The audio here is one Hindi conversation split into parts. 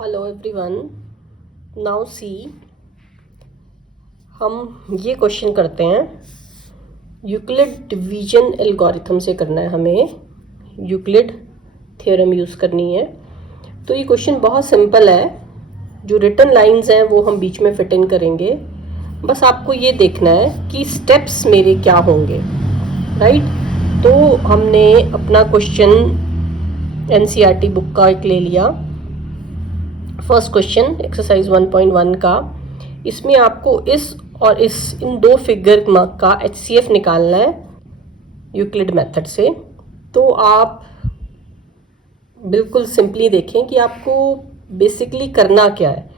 हेलो एवरीवन, नाउ सी हम ये क्वेश्चन करते हैं। यूक्लिड डिवीजन एल्गोरिथम से करना है, हमें यूक्लिड थ्योरम यूज़ करनी है। तो ये क्वेश्चन बहुत सिंपल है। जो रिटन लाइंस हैं वो हम बीच में फिट इन करेंगे। बस आपको ये देखना है कि स्टेप्स मेरे क्या होंगे, राइट। तो हमने अपना क्वेश्चन एनसीईआरटी बुक का एक ले लिया। फर्स्ट क्वेश्चन एक्सरसाइज 1.1 का। इसमें आपको इस और इन दो फिगर का एचसीएफ निकालना है यूक्लिड मेथड से। तो आप बिल्कुल सिंपली देखें कि आपको बेसिकली करना क्या है।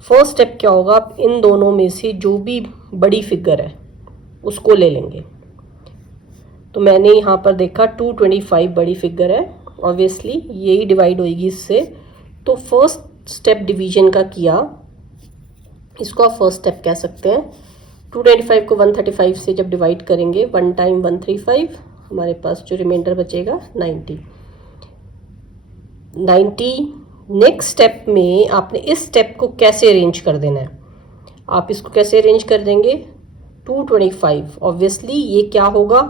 फर्स्ट स्टेप क्या होगा, आप इन दोनों में से जो भी बड़ी फिगर है उसको ले लेंगे। तो मैंने यहाँ पर देखा 225 बड़ी फिगर है, ऑब्वियसली यही डिवाइड होगी इससे। तो फर्स्ट स्टेप डिवीजन का किया, इसको आप फर्स्ट स्टेप कह सकते हैं। 295 को 135 से जब डिवाइड करेंगे 1 टाइम 135, हमारे पास जो रिमाइंडर बचेगा 90। नेक्स्ट स्टेप में आपने इस स्टेप को कैसे अरेंज कर देना है। आप इसको कैसे अरेंज कर देंगे, 225 ऑब्वियसली ये क्या होगा,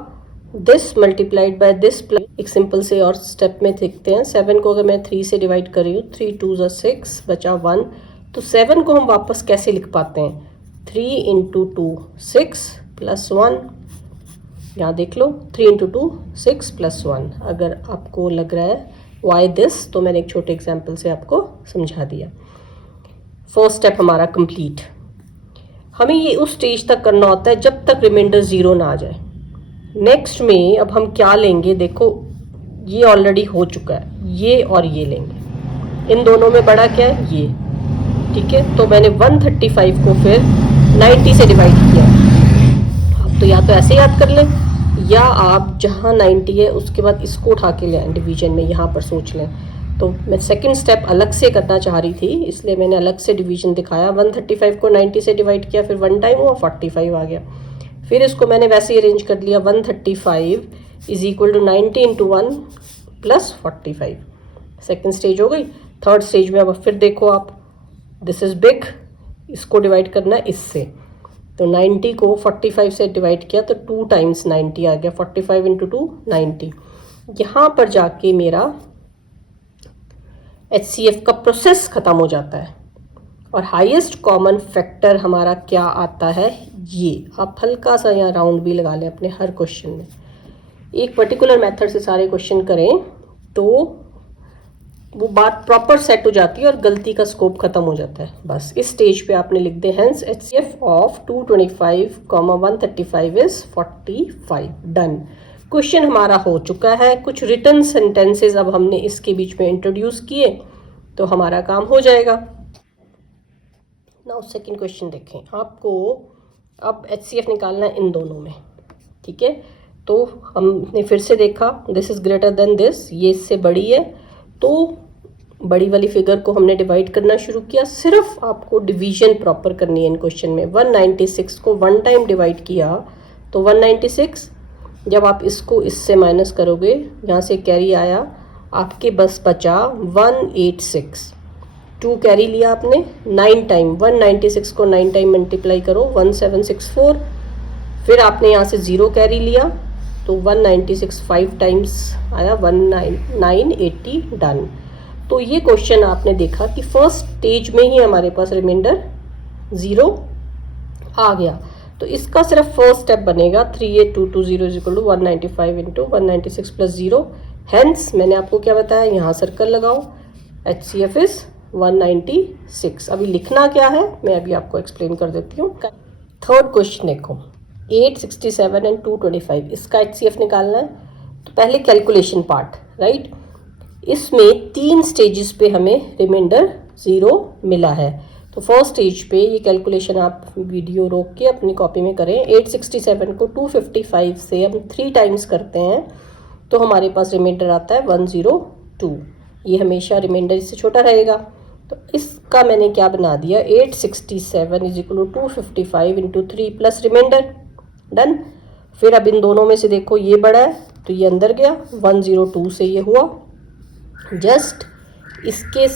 दिस मल्टीप्लाइड बाय दिस। एक सिंपल से और स्टेप में देखते हैं। 7 को अगर मैं 3 से डिवाइड कर रही हूँ, 3 2 6 बचा 1। तो 7 को हम वापस कैसे लिख पाते हैं, 3 इंटू 2 6 प्लस 1। यहाँ देख लो 3 इंटू 2 6 प्लस 1। अगर आपको लग रहा है वाई दिस, तो मैंने एक छोटे एग्जाम्पल से आपको समझा दिया। फर्स्ट स्टेप हमारा कंप्लीट। हमें ये उस स्टेज तक करना होता है जब तक रिमाइंडर 0 ना आ जाए। नेक्स्ट में अब हम क्या लेंगे, देखो ये ऑलरेडी हो चुका है, ये और ये लेंगे। इन दोनों में बड़ा क्या है, ये, ठीक है। तो मैंने 135 को फिर 90 से डिवाइड किया। आप तो या तो ऐसे याद कर लें, या आप जहाँ 90 है उसके बाद इसको उठा के ले आए डिवीजन में, यहाँ पर सोच लें। तो मैं सेकंड स्टेप अलग से करना चाह रही थी, इसलिए मैंने अलग से डिवीजन दिखाया। 135 को 90 से डिवाइड किया, फिर 1 टाइम हुआ 45 आ गया। फिर इसको मैंने वैसे ही अरेंज कर लिया, 135 is equal to 90 into 1 plus 45। Second stage हो गई। थर्ड स्टेज में अब फिर देखो आप, दिस इज बिग, इसको डिवाइड करना है इससे। तो 90 को 45 से डिवाइड किया तो 2 टाइम्स 90 आ गया, 45 इंटू 2 90। यहाँ पर जाके मेरा एचसीएफ का प्रोसेस खत्म हो जाता है। और हाईएस्ट कॉमन फैक्टर हमारा क्या आता है, ये। आप हल्का सा यहाँ राउंड भी लगा लें अपने हर क्वेश्चन में। एक पर्टिकुलर मेथड से सारे क्वेश्चन करें तो वो बात प्रॉपर सेट हो जाती है और गलती का स्कोप खत्म हो जाता है। बस इस स्टेज पे आपने लिख दे, hence HCF of 225, 135 is 45। Done. Question हमारा हो चुका है। कुछ रिटन सेंटेंसेस अब हमने इसके बीच में इंट्रोड्यूस किए तो हमारा काम हो जाएगा। नाउ सेकंड क्वेश्चन देखें। आपको अब एचसीएफ निकालना है इन दोनों में, ठीक है। तो हमने फिर से देखा, this is greater than this, ये इससे बड़ी है। तो बड़ी वाली फिगर को हमने डिवाइड करना शुरू किया। सिर्फ आपको डिवीजन प्रॉपर करनी है इन क्वेश्चन में। 196 को 1 टाइम डिवाइड किया तो 196, जब आप इसको इससे माइनस करोगे, यहाँ से कैरी आया, आपके बस बचा 186। 2 कैरी लिया आपने 9 टाइम, 196 को 9 टाइम मल्टीप्लाई करो 1764। फिर आपने यहाँ से 0 कैरी लिया तो 196 5 टाइम्स आया 980। डन। तो ये क्वेश्चन आपने देखा कि फर्स्ट स्टेज में ही हमारे पास रिमाइंडर 0 आ गया। तो इसका सिर्फ फर्स्ट स्टेप बनेगा 38220 is equal to 195 into 196 plus 0। Hence मैंने आपको क्या बताया, यहाँ सर्कल लगाओ, एचसीएफ इज 196। अभी लिखना क्या है मैं अभी आपको एक्सप्लेन कर देती हूँ। थर्ड क्वेश्चन देखो, 867 एंड 225, इसका एचसीएफ निकालना है। तो पहले कैलकुलेशन पार्ट, राइट। इसमें 3 स्टेजेस पे हमें रिमाइंडर 0 मिला है। तो फर्स्ट स्टेज पे ये कैलकुलेशन आप वीडियो रोक के अपनी कॉपी में करें। 867 को 255 से हम 3 टाइम्स करते हैं तो हमारे पास रिमाइंडर आता है 102। ये हमेशा रिमाइंडर इससे छोटा रहेगा। तो इसका मैंने क्या बना दिया, 867 is equal to 255 into 3 plus remainder. Done. फिर अब इन दोनों में से देखो, ये बड़ा है तो ये अंदर गया, 102 से ये हुआ। जस्ट इसके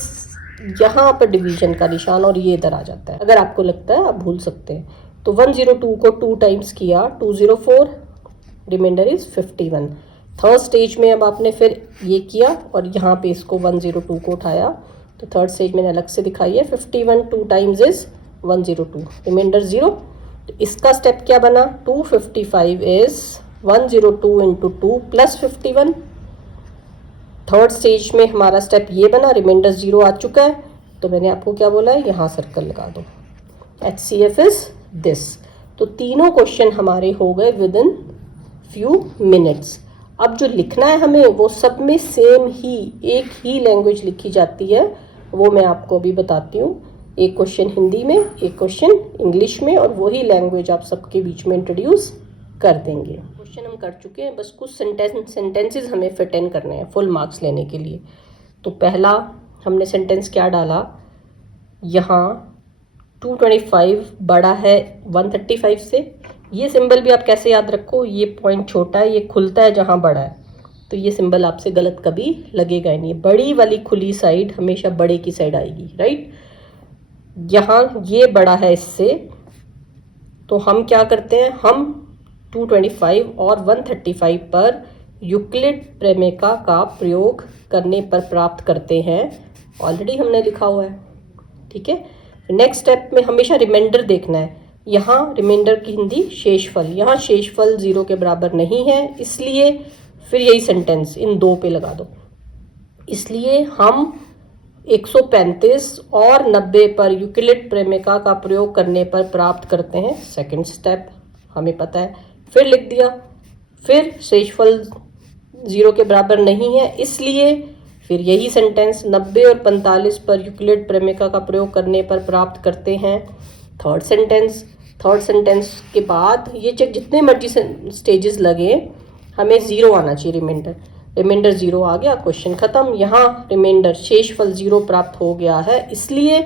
यहाँ पर डिवीजन का निशान और ये इधर आ जाता है। अगर आपको लगता है आप भूल सकते हैं। तो 102 को 2 टाइम्स किया 204, रिमाइंडर इज 51। थर्ड स्टेज में अब आपने फिर ये किया और यहाँ पे इसको 102 को उठाया, तो थर्ड स्टेज मैंने अलग से दिखाई है। 51 2 टाइम्स इज 102, रिमाइंडर 0। तो इसका स्टेप क्या बना, 255 is 102 into 2 plus 51। Third stage में हमारा स्टेप ये बना, रिमाइंडर 0 आ चुका है, तो मैंने आपको क्या बोला है, यहाँ सर्कल लगा दो। HCF is this. तो तीनों क्वेश्चन हमारे हो गए विद इन फ्यू मिनट्स। अब जो लिखना है हमें वो सब में सेम ही एक ही लैंग्वेज लिखी जाती है, वो मैं आपको अभी बताती हूँ। एक क्वेश्चन हिंदी में, एक क्वेश्चन इंग्लिश में, और वही लैंग्वेज आप सबके बीच में इंट्रोड्यूस कर देंगे। क्वेश्चन हम कर चुके हैं, बस कुछ सेंटेंसेस हमें फिट इन करने हैं फुल मार्क्स लेने के लिए। तो पहला हमने सेंटेंस क्या डाला, यहाँ 225 बड़ा है 135 से। ये सिंबल भी आप कैसे याद रखो, ये पॉइंट छोटा है, ये खुलता है जहाँ बड़ा है, तो ये सिंबल आपसे गलत कभी लगेगा ही नहीं। बड़ी वाली खुली साइड हमेशा बड़े की साइड आएगी, राइट। यहाँ ये बड़ा है इससे, तो हम क्या करते हैं, हम 225 और 135 पर यूक्लिड प्रमेय का प्रयोग करने पर प्राप्त करते हैं। ऑलरेडी हमने लिखा हुआ है, ठीक है। नेक्स्ट स्टेप में हमेशा रिमाइंडर देखना है। यहाँ रिमाइंडर की हिंदी शेषफल, यहाँ शेषफल 0 के बराबर नहीं है, इसलिए फिर यही सेंटेंस इन दो पे लगा दो। इसलिए हम 135 और 90 पर यूक्लिड प्रमेय का प्रयोग करने पर प्राप्त करते हैं। सेकंड स्टेप हमें पता है, फिर लिख दिया। फिर शेषफल 0 के बराबर नहीं है, इसलिए फिर यही सेंटेंस 90 और 45 पर यूक्लिड प्रमेय का प्रयोग करने पर प्राप्त करते हैं। थर्ड सेंटेंस के बाद ये चेक जितने मर्जी स्टेजेस लगे, हमें 0 आना चाहिए रिमाइंडर 0 आ गया, क्वेश्चन खत्म। यहाँ रिमाइंडर शेषफल 0 प्राप्त हो गया है, इसलिए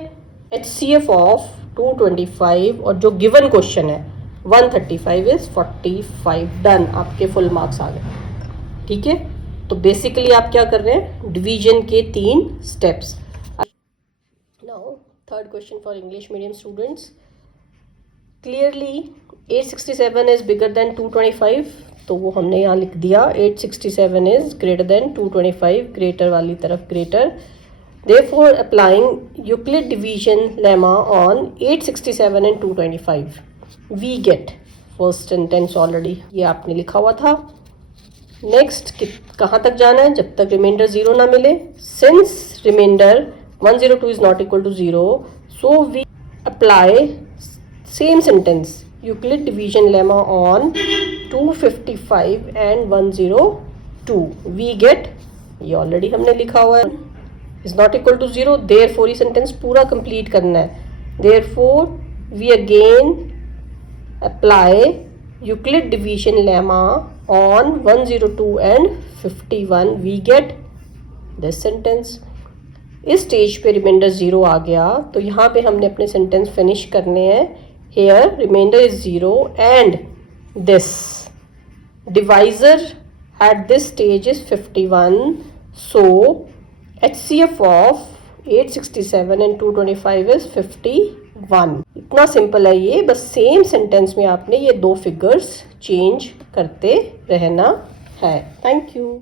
HCF ऑफ 225 और जो गिवन क्वेश्चन है 135 इज 45। डन, आपके फुल मार्क्स आ गए, ठीक है। तो बेसिकली आप क्या कर रहे हैं, डिवीजन के 3 steps. Now third question for English medium students. Clearly 867 is bigger than 225, तो वो हमने यहाँ लिख दिया। 867 इज ग्रेटर देन 225, ग्रेटर वाली तरफ greater. Therefore applying Euclid division lemma on 867 and 225 we get. First sentence already ये आपने लिखा हुआ था। नेक्स्ट कहाँ तक जाना है, जब तक रिमाइंडर 0 ना मिले। Since remainder 102 is not equal to 0, so we apply same sentence Euclid division lemma on 255 and 102 we get, ये ऑलरेडी हमने लिखा हुआ है, is not equal to 0। Therefore ये सेंटेंस पूरा कंप्लीट करना है। Therefore we again apply Euclid division lemma on 102 and 51 we get this sentence. इस स्टेज पे रिमाइंडर 0 आ गया, तो यहाँ पे हमने अपने सेंटेंस फिनिश करने हैं। Here remainder is 0 and this divisor at this stage is 51. So HCF of 867 and 225 is 51. इतना सिंपल है ये, बस सेम सेंटेंस में आपने ये दो फिगर्स चेंज करते रहना है। Thank you.